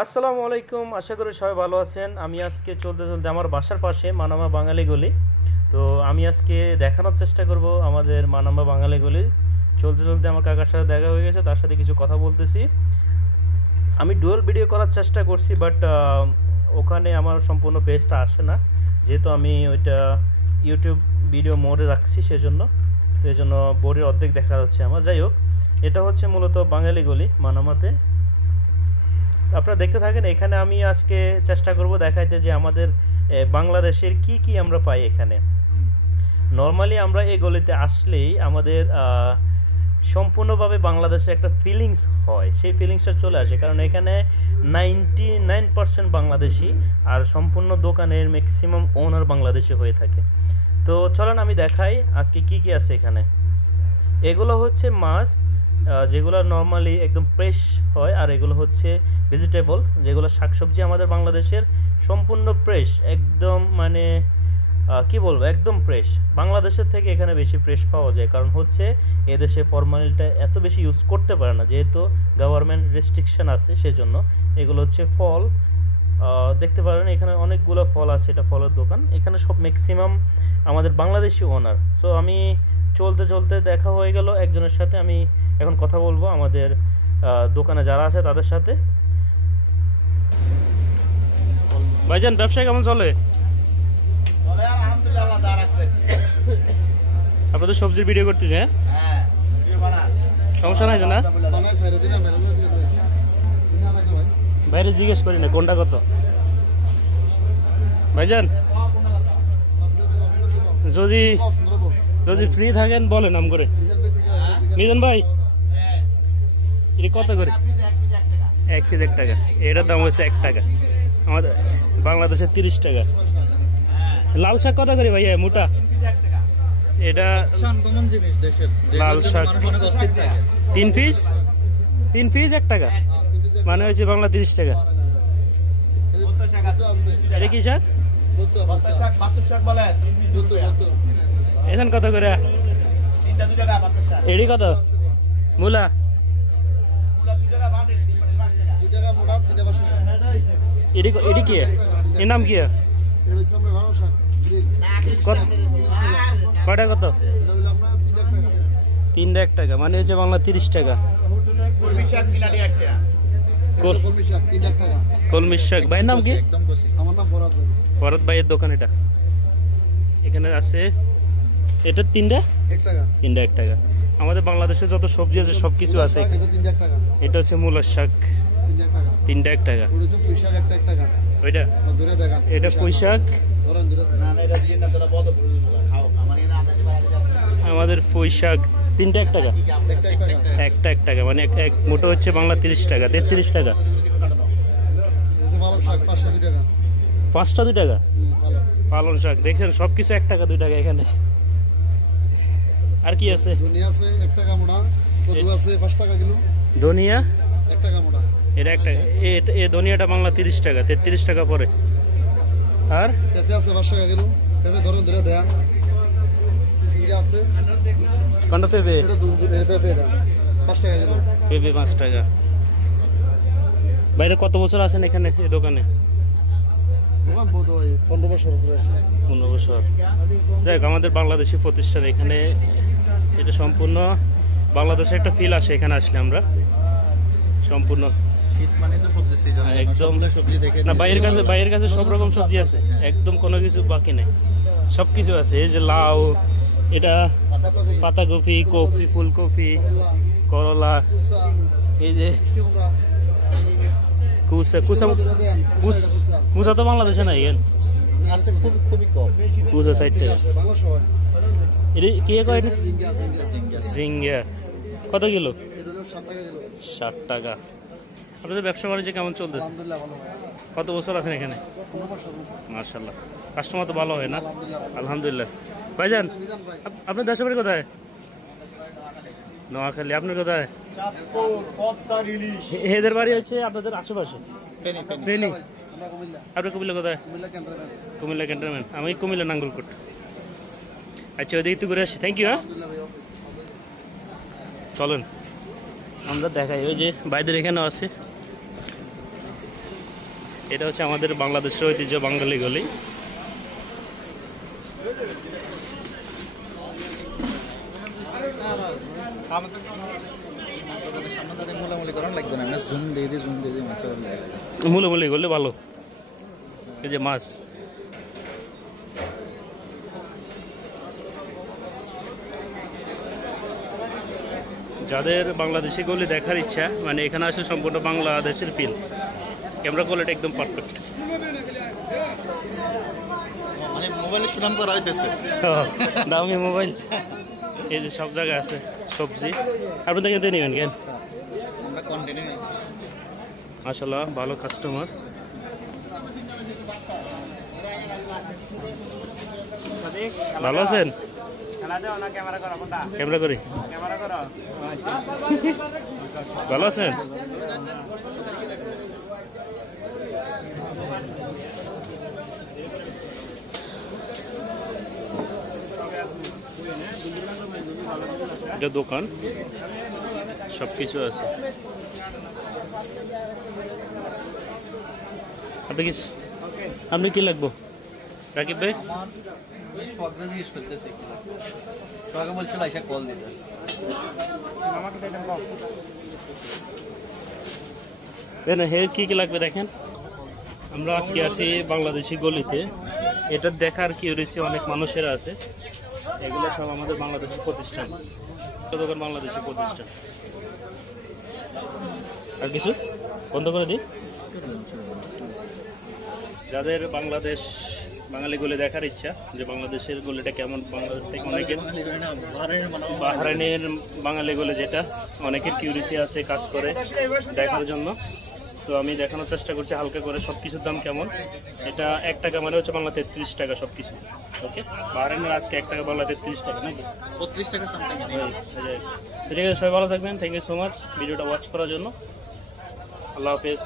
আসসালামু আলাইকুম, আশা করি সবাই ভালো আছেন। আমি আজকে চলতে চলতে আমার বাসার পাশে মানামা বাঙালি গলি, তো আমি আজকে দেখানোর চেষ্টা করব আমাদের মানামা বাঙালি গলি। চলতে চলতে আমার কাকার সাথে দেখা হয়ে গেছে, তার সাথে কিছু কথা বলতেছি। আমি ডুয়াল ভিডিও করার চেষ্টা করছি, বাট ওখানে আমার সম্পূর্ণ পেজটা আসে না, যেহেতু আমি ওইটা ইউটিউব ভিডিও মোডে রাখছি সেজন্য। তো এই জন্য বোর্ডের অর্ধেক দেখা যাচ্ছে আমার। যাই হোক, এটা হচ্ছে মূলত বাঙালি গলি মানামাতে। আপনারা দেখতে থাকেন। এখানে আমি আজকে চেষ্টা করব দেখাইতে যে আমাদের বাংলাদেশের কি আমরা পাই এখানে। নর্মালি আমরা এই গলিতে আসলেই আমাদের সম্পূর্ণভাবে বাংলাদেশের একটা ফিলিংস হয়, সেই ফিলিংসটা চলে আসে, কারণ এখানে 99% বাংলাদেশি, আর সম্পূর্ণ দোকানের ম্যাক্সিমাম ওনার বাংলাদেশি হয়ে থাকে। তো চলেন আমি দেখাই আজকে কি আছে এখানে। এগুলো হচ্ছে মাছ, যেগুলো নর্মালি একদম ফ্রেশ হয়, আর এগুলো হচ্ছে ভেজিটেবল, যেগুলো শাকসবজি আমাদের বাংলাদেশের সম্পূর্ণ ফ্রেশ, একদম মানে কি বলবো, একদম ফ্রেশ। বাংলাদেশের থেকে এখানে বেশি ফ্রেশ পাওয়া যায়, কারণ হচ্ছে এদেশে ফরমালিনটা এত বেশি ইউজ করতে পারে না, যেহেতু গভর্নমেন্ট রেস্ট্রিকশন আছে, সেজন্য। এগুলো হচ্ছে ফল, দেখতে পারেন এখানে অনেকগুলো ফল আছে, এটা ফলের দোকান। এখানে সব ম্যাক্সিমাম আমাদের বাংলাদেশি ওনার। সো আমি চলতে চলতে দেখা হয়ে গেল একজনের সাথে। আমি এখন কথা বলবো আমাদের দোকানে যারা আছে তাদের সাথে। ভাইজান, ব্যবসা কেমন চলে? আপনাদের সবজির ভিডিও করতেছে? হ্যাঁ, সমস্যা নাই তো না? বাইরে জিজ্ঞেস করি না কোনটা কত। ভাইজান, যদি যদি ফ্রি থাকেন বলেন নাম করে। মিজান ভাই, এটা কত করে? 1 কেজি 1 টাকা। এটার দাম হচ্ছে 1 টাকা, আমাদের বাংলাদেশে 30 টাকা। লাল শাক কত করে ভাইয়া মোটা? এটা লাল শাক 3 পিস 1 টাকা, মানে হচ্ছে বাংলা 30 টাকা। এটা কি শাক? এখন কত করে? এডি কত? মূলা এডি কি? এর নাম কি? কয়টা কত? 3টা 1 টাকা, মানে হচ্ছে বাংলা 30 টাকা। কলমি শাক। ভাইয়ের নাম কি? ফরাদ ভাইয়ের দোকান এটা। এখানে আছে এটা 3টা 1 টাকা। আমাদের বাংলাদেশে যত সবজি আছে সবকিছু আছে। এটা হচ্ছে মূলার শাক, 3টা 1 টাকা। ওইটা এটা পুঁই শাক, আমাদের পুঁই শাক 3টা 1 টাকা, একটা 1 টাকা, মানে এক মোটা হচ্ছে বাংলা 30 টাকা, 33 টাকা। 5টা 2 টাকা। পালং শাক দেখছেন, সবকিছু 1 টাকা 2 টাকা এখানে। আর কি আছে? ধনিয়া 1 টাকা মোটা, এটা 1 টাকা। এই ধনিয়াটা বাংলা 30 টাকা, 33 টাকা পরে। আর কোনটা? পেঁপে 5 টাকা। বাইরে কত বছর আছেন এখানে এই দোকানে? 15 বছর। দেখ, আমাদের বাংলাদেশি প্রতিষ্ঠান এখানে, এটা সম্পূর্ণ বাংলাদেশে একটা ফিল আসে এখানে আসলে আমরা। সম্পূর্ণ একদম না, বাইরের কাছে সব রকম সবজি আছে, একদম কোনো কিছু বাকি নেই, সব কিছু আছে। এই যে লাউ, এটা পাতাকপি, কপি, ফুলকপি, করলা, এই যে কুচা তো বাংলাদেশে নাই, কুচা সাইড থেকে। এটা কি কয়? ঝিঙ্গা কত কিলো? 60 টাকা। আপনাদের ব্যবসা বাণিজ্য কেমন চলতেছে? কত বছর আছেন এখানে? মাশাআল্লাহ, কাস্টমার তো ভালো হয় না? আলহামদুলিল্লাহ। ভাইজান, আপনার দেশের বাড়ি কোথায়? নোয়াখালী। আপনার কোথায়? এদের বাড়ি হচ্ছে আপনাদের আশেপাশে? ফেনী। আপনার কুমিল্লা কোথায়? কুমিল্লা ক্যান্টনমেন্ট। আমি কুমিল্লা নাঙ্গলকোট। আচ্ছা, ওইদিকে একটু ঘুরে আসি। Thank you. হ্যাঁ, চলেন আমরা দেখাই। ওই যে বাইদের এখানেও আছে। এটা হচ্ছে আমাদের বাংলাদেশের ঐতিহ্য বাঙালি গলি। মুলামুলি করলে ভালো। এই যে মাছ, যাদের বাংলাদেশি গলি দেখার ইচ্ছা, মানে এখানে আসলে সম্পূর্ণ বাংলাদেশের ফিল। ক্যামেরা কোয়ালিটি একদম পারফেক্ট। মানে মোবাইলে সুনাম করা হইতেছে, দামি মোবাইল। এই যে সব জায়গায় আছে সবজি, আপনি দেখে নেবেন কেন? মাশাআল্লাহ, ভালো কাস্টমার। ভালো আছেন? ক্যামেরা করি। ভালো আছেন? এটা দোকান, সবকিছু আছে। আপনি কি লাগবো রাকিব ভাই? কি কি লাগবে দেখেন। আমরা আজকে আসি বাংলাদেশি গলিতে, এটা দেখার কিউরিয়াসিটি অনেক মানুষের আছে। এগুলো সব আমাদের বাংলাদেশের প্রতিষ্ঠান, দোকান বাংলাদেশের প্রতিষ্ঠান। আর কিছু বন্ধ করে দিই। যাদের বাঙালি গলি দেখার ইচ্ছা, যে বাংলাদেশের গলিটা কেমন, বাংলাদেশ থেকে অনেকের বাহরাইনের বাঙালি গলি যেটা অনেকের কিউরিয়াসিটি আছে কাজ করে দেখার জন্য। তো আমি দেখানোর চেষ্টা করছি হালকা করে সবকিছুর দাম কেমন। এটা 1 টাকা মানে হচ্ছে বাংলা 33 টাকা সবকিছু। ওকে, বাহরাইনের আজকে 1 টাকা বাংলা 33 টাকা নাকি 32 টাকা সামথিং। ঠিক আছে, সবাই ভালো থাকবেন। থ্যাংক ইউ সো মাচ ভিডিওটা ওয়াচ করার জন্য। আল্লাহ হাফেজ।